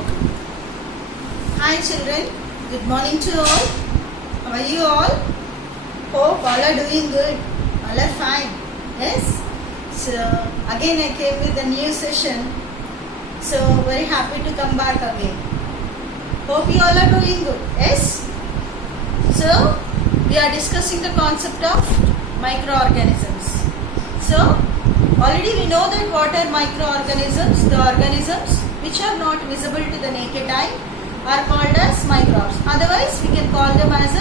Okay. Hi children, good morning to all. How are you all? Hope all are doing good. All are fine. Yes? So again I came with a new session. So very happy to come back again. Hope you all are doing good. Yes? So we are discussing the concept of microorganisms. So already we know that what are microorganisms. The organisms which are not visible to the naked eye are called as microbes. Otherwise we can call them as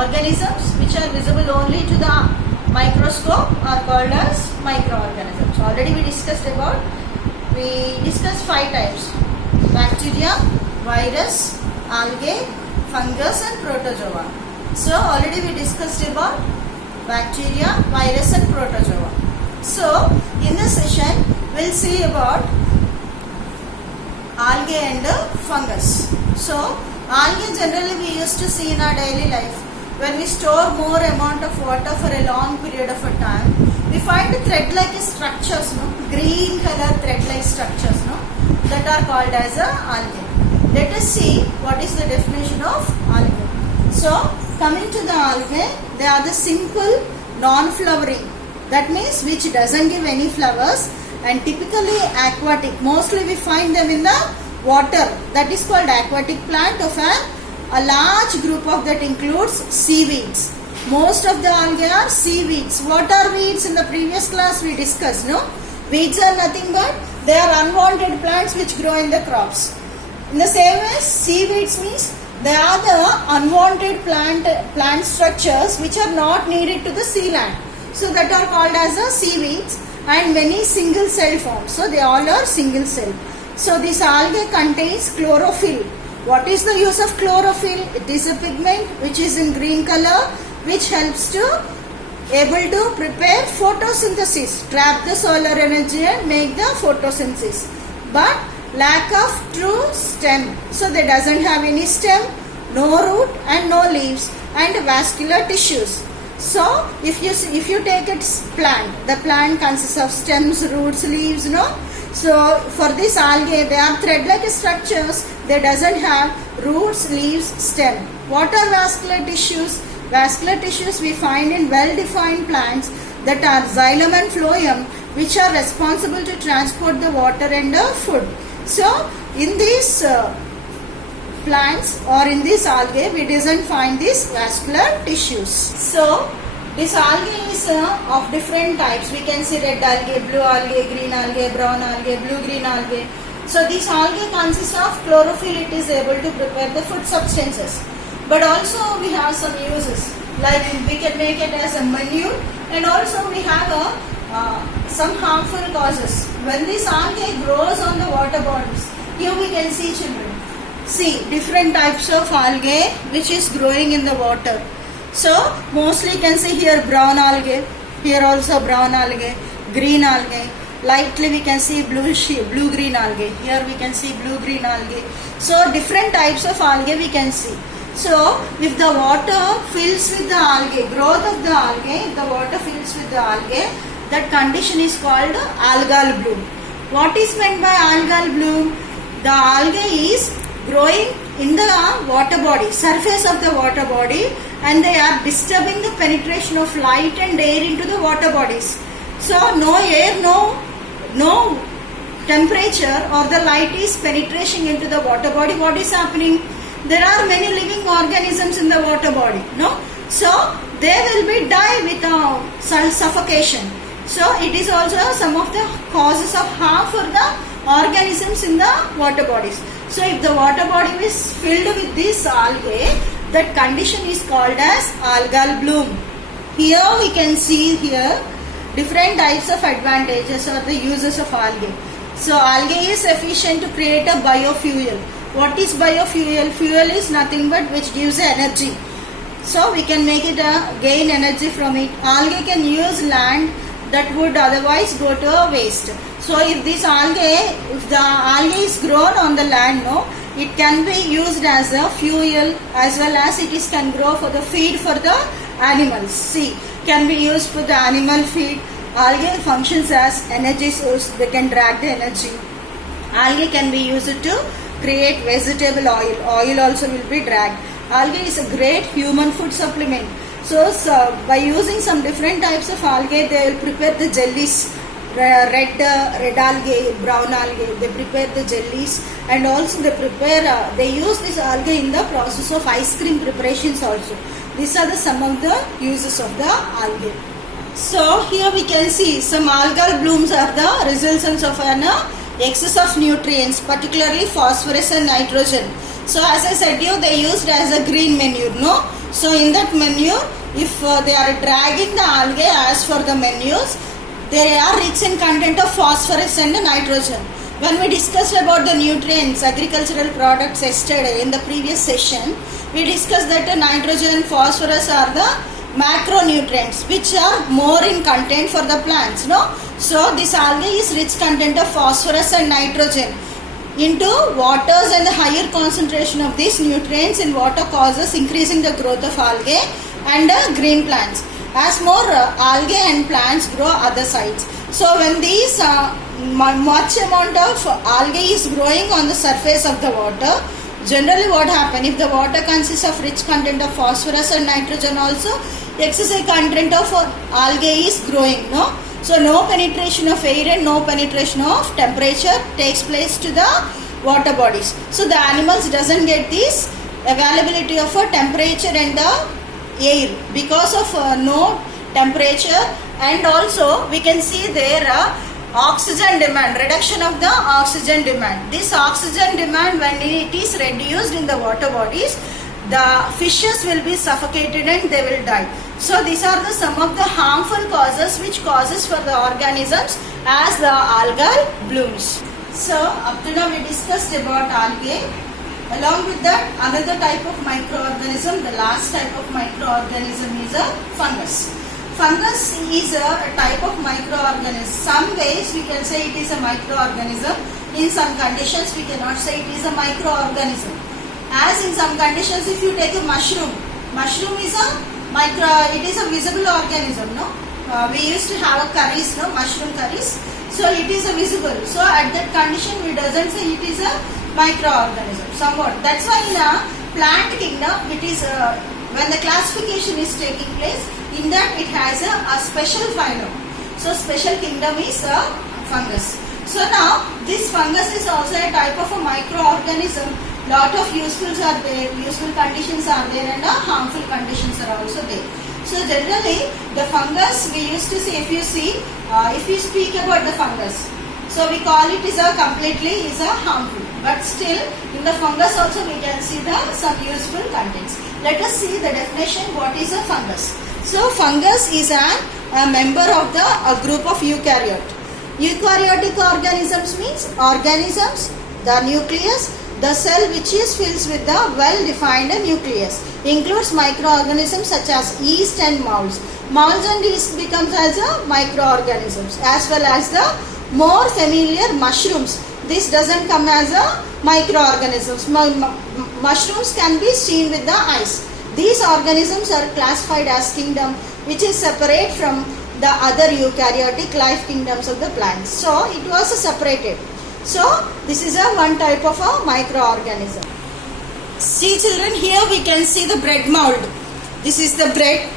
organisms which are visible only to the microscope are called as microorganisms. Already we discussed 5 types: bacteria, virus, algae, fungus and protozoa. So already we discussed about bacteria, virus and protozoa. So in this session we'll see about algae and fungus. So algae generally we used to see in our daily life. When we store more amount of water for a long period of a time, we find thread-like structures, green color thread-like structures, that are called as algae. Let us see what is the definition of algae. So coming to the algae, they are the simple non-flowering. That means which doesn't give any flowers and typically aquatic. Mostly we find them in the water. That is called aquatic plant of a large group of that includes seaweeds. Most of the algae are seaweeds. What are weeds? In the previous class we discussed, no? Weeds are nothing but they are unwanted plants which grow in the crops. In the same way, seaweeds means they are the unwanted plant structures which are not needed to the sea land. So that are called as seaweeds, and many single cell forms. So they all are single cell. So this algae contains chlorophyll. What is the use of chlorophyll? It is a pigment which is in green color, which helps to able to prepare photosynthesis, trap the solar energy and make the photosynthesis. But lack of true stem. So they doesn't have any stem, no root and no leaves and vascular tissues. So if you take a plant, the plant consists of stems, roots, leaves, So for this algae, they are thread-like structures. They doesn't have roots, leaves, stem. What are vascular tissues? Vascular tissues we find in well-defined plants that are xylem and phloem, which are responsible to transport the water and the food. So in these plants or in this algae, we doesn't find these vascular tissues. So this algae is of different types. We can see red algae, blue algae, green algae, brown algae, blue-green algae. So this algae consists of chlorophyll. It is able to prepare the food substances. But also we have some uses, like we can make it as a manure, and also we have some harmful causes. When this algae grows on the water bodies, here we can see children. See different types of algae which is growing in the water. So mostly you can see here brown algae, here also brown algae, green algae. Lightly we can see blue-green algae. Here we can see blue-green algae. So different types of algae we can see. So if the water fills with the algae, growth of the algae, if the water fills with the algae, that condition is called algal bloom. What is meant by algal bloom? The algae is growing in the water body, surface of the water body, and they are disturbing the penetration of light and air into the water bodies. So no air, no temperature or the light is penetrating into the water body. What is happening? There are many living organisms in the water body, So they will be die with suffocation. So it is also some of the causes of harm for the organisms in the water bodies. So if the water body is filled with this algae, that condition is called as algal bloom. Here we can see here different types of advantages or the uses of algae. So algae is efficient to create a biofuel. What is biofuel? Fuel is nothing but which gives energy. So we can make it gain energy from it. Algae can use land that would otherwise go to waste. So if the algae is grown on the land, it can be used as a fuel as well as can grow for the feed for the animals. See, can be used for the animal feed. Algae functions as energy source. They can drag the energy. Algae can be used to create vegetable oil. Oil also will be dragged. Algae is a great human food supplement. So by using some different types of algae, they will prepare the jellies. Red algae, brown algae, they prepare the jellies, and also they use this algae in the process of ice cream preparations also. These are some of the uses of the algae. So here we can see some algal blooms are the resultants of an excess of nutrients, particularly phosphorus and nitrogen. So as I said they used as a green manure, no? So in that manure, if they are dragging the algae as for the manures, they are rich in content of phosphorus and nitrogen. When we discussed about the nutrients, agricultural products yesterday in the previous session, we discussed that nitrogen and phosphorus are the macronutrients which are more in content for the plants, no? So this algae is rich content of phosphorus and nitrogen into waters, and the higher concentration of these nutrients in water causes increasing the growth of algae and green plants. As more algae and plants grow other sides. So when these much amount of algae is growing on the surface of the water, generally what happens, if the water consists of rich content of phosphorus and nitrogen also, excessive content of algae is growing, no? So no penetration of air and no penetration of temperature takes place to the water bodies. So the animals doesn't get this availability of a temperature and the air because of no temperature, and also we can see there oxygen demand, reduction of the oxygen demand. This oxygen demand, when it is reduced in the water bodies, the fishes will be suffocated and they will die. So these are some of the harmful causes which causes for the organisms as the algal blooms. So up to now we discussed about algae. Along with that, another type of microorganism, the last type of microorganism is a fungus. Fungus is a type of microorganism. Some ways we can say it is a microorganism. In some conditions we cannot say it is a microorganism. As in some conditions, if you take a mushroom is it is a visible organism, no? We used to have a curries, no? Mushroom curries. So it is a visible. So at that condition we doesn't say it is a microorganism, somewhat. That's why in a plant kingdom, it is when the classification is taking place, in that it has a special phylum. So special kingdom is a fungus. So now this fungus is also a type of a microorganism. Lot of usefuls are there, useful conditions are there, and harmful conditions are also there. So generally the fungus we used to see, if you speak about the fungus, so we call it is a completely is a harmful. But still, in the fungus also we can see some useful contents. Let us see the definition. What is a fungus? So fungus is a member of a group of eukaryote. Eukaryotic organisms means organisms, the nucleus, the cell which is filled with the well-defined nucleus, includes microorganisms such as yeast and molds. Molds and yeast becomes as a microorganisms, as well as the more familiar mushrooms. This doesn't come as a microorganisms. Mushrooms can be seen with the eyes. These organisms are classified as kingdom which is separate from the other eukaryotic life kingdoms of the plants. So it was separated. So this is one type of a microorganism. See children, here we can see the bread mold. This is the bread,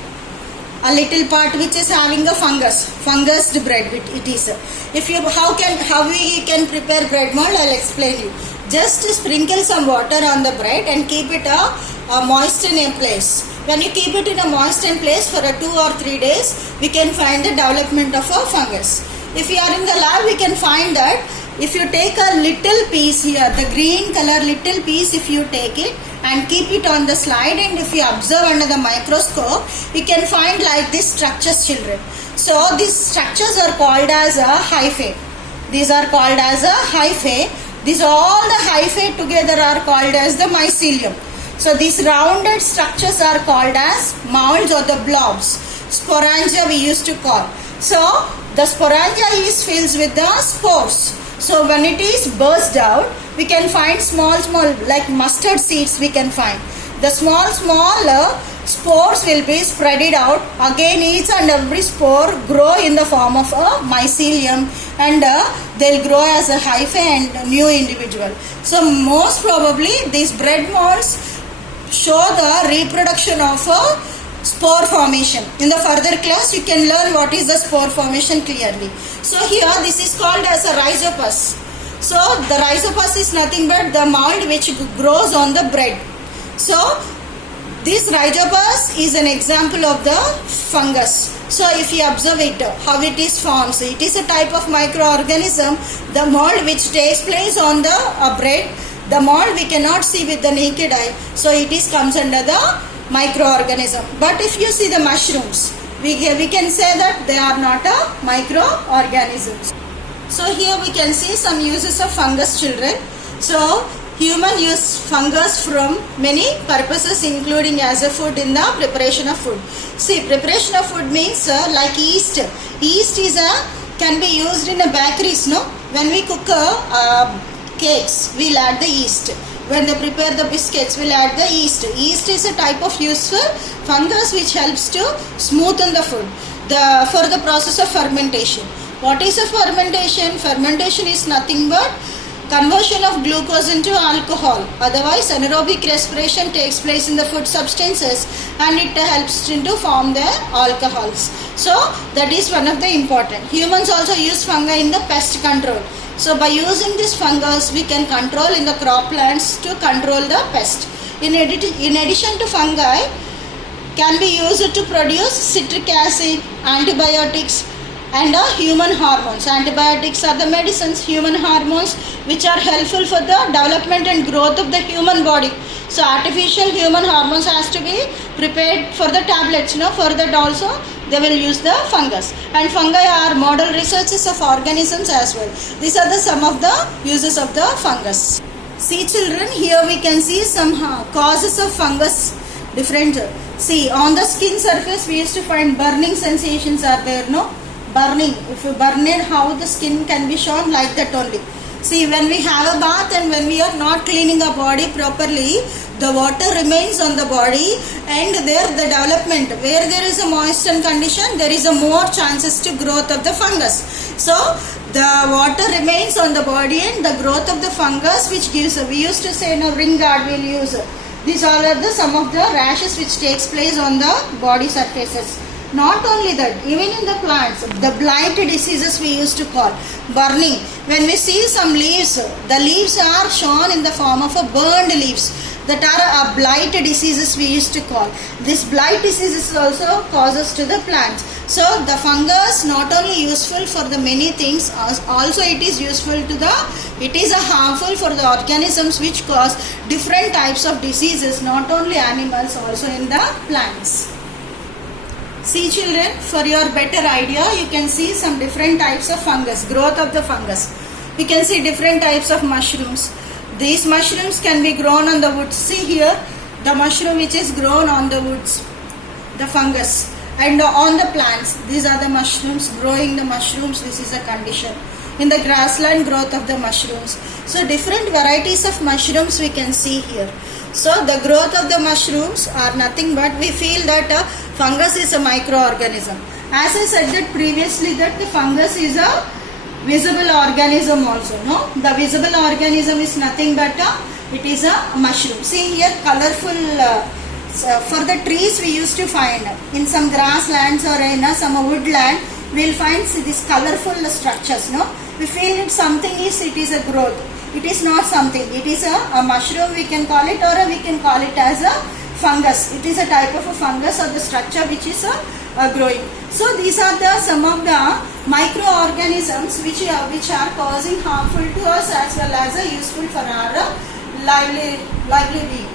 a little part which is having a fungused bread it is. How we can prepare bread mold, I'll explain you. Just sprinkle some water on the bread and keep it moist in a place. When you keep it in a moist place for 2 or 3 days, we can find the development of a fungus. If you are in the lab, we can find that if you take a little piece here, the green color little piece, if you take it and keep it on the slide, and if you observe under the microscope, you can find like this structures children. So these structures are called as a hyphae. These are called as a hyphae. These all the hyphae together are called as the mycelium. So these rounded structures are called as molds or the blobs. Sporangia we used to call. So the sporangia is filled with the spores. So when it is burst out, we can find small like mustard seeds we can find. The small spores will be spreaded out. Again each and every spore grow in the form of a mycelium, and they'll grow as a hyphae and new individual. So most probably these bread molds show the reproduction of a spore formation. In the further class you can learn what is the spore formation clearly. So here this is called as a rhizopus. So the rhizopus is nothing but the mold which grows on the bread. So this rhizopus is an example of the fungus. So if you observe it, how it is formed, so it is a type of microorganism, the mold which takes place on the bread. The mold we cannot see with the naked eye, so it is comes under the microorganism. But if you see the mushrooms, we can say that they are not a microorganisms. So here we can see some uses of fungus, children. So human use fungus from many purposes, including as a food in the preparation of food. See, preparation of food means like yeast. Yeast is can be used in a bakeries, no? When we cook cakes, we'll add the yeast. When they prepare the biscuits, we'll add the yeast. Yeast is a type of useful fungus which helps to smoothen the food for the process of fermentation. What is a fermentation? Fermentation is nothing but conversion of glucose into alcohol. Otherwise, anaerobic respiration takes place in the food substances and it helps to form the alcohols. So that is one of the important. Humans also use fungi in the pest control. So by using this fungus, we can control in the crop plants to control the pest. In addition to fungi, can be used to produce citric acid, antibiotics, and human hormones. Antibiotics are the medicines, human hormones which are helpful for the development and growth of the human body. So artificial human hormones has to be prepared for the tablets, for that also they will use the fungus. And fungi are model researches of organisms as well. These are some of the uses of the fungus. See children, here we can see some causes of fungus different. See, on the skin surface we used to find burning sensations are there, no? Burning. If you burn it, how the skin can be shown, like that only. See, when we have a bath and when we are not cleaning our body properly, the water remains on the body, and there the development, where there is a moistened condition, there is a more chances to growth of the fungus. So the water remains on the body and the growth of the fungus which gives, we used to say ring guard we'll use. These all are some of the rashes which takes place on the body surfaces. Not only that, even in the plants, the blight diseases we used to call burning. When we see some leaves, the leaves are shown in the form of a burned leaves. That are blight diseases we used to call. This blight diseases also causes to the plants. So the fungus not only useful for the many things, also it is useful to it is harmful for the organisms which cause different types of diseases, not only animals, also in the plants. See children, for your better idea, you can see some different types of fungus, growth of the fungus. You can see different types of mushrooms. These mushrooms can be grown on the woods. See here, the mushroom which is grown on the woods, the fungus, and on the plants. These are the mushrooms, growing the mushrooms, this is a condition. In the grassland, growth of the mushrooms. So different varieties of mushrooms we can see here. So the growth of the mushrooms are nothing but, we feel that fungus is a microorganism. As I said that previously, that the fungus is a visible organism also, no? The visible organism is nothing but it is a mushroom. See here, colorful for the trees we used to find in some grasslands or in some woodland, we will find these colorful structures, no? We feel it something is, it is a growth. It is not something. It is a mushroom we can call it, or we can call it as a fungus. It is a type of a fungus or the structure which is growing. So these are some of the microorganisms which are causing harmful to us as well as useful for our lively being.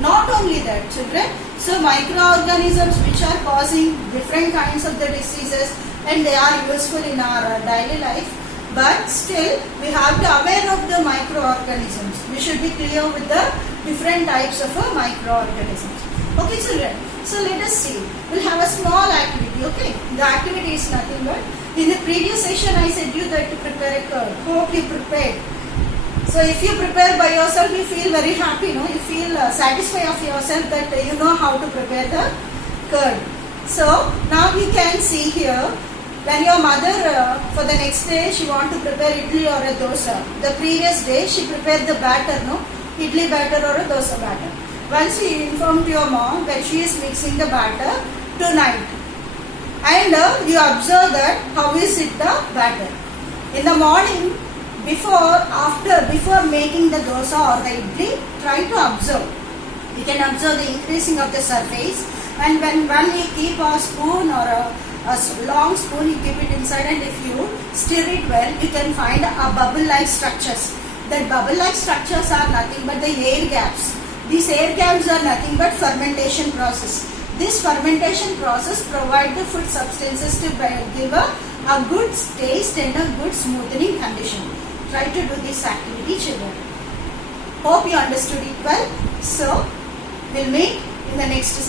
Not only that, children, so microorganisms which are causing different kinds of the diseases, and they are useful in our daily life, but still we have to aware of the microorganisms. We should be clear with the different types of microorganisms. Okay children, so let us see. We'll have a small activity, okay? The activity is nothing but, in the previous session I said you that to prepare a curd. Hope you prepared. So if you prepare by yourself, you feel very happy, no? You feel satisfied of yourself that you know how to prepare the curd. So now you can see here, When your mother for the next day she want to prepare idli or a dosa, the previous day she prepared the batter, no, idli batter or a dosa batter. Once you inform to your mom that she is mixing the batter tonight, and you observe that how is it the batter. In the morning, before making the dosa or the idli, try to observe. You can observe the increasing of the surface, and when we keep a spoon or a long spoon, you keep it inside, and if you stir it well, you can find a bubble-like structures. That bubble-like structures are nothing but the air gaps. These air gaps are nothing but fermentation process. This fermentation process provides the food substances to give a good taste and a good smoothing condition. Try to do this activity, children. Hope you understood it well. So, we'll meet in the next session.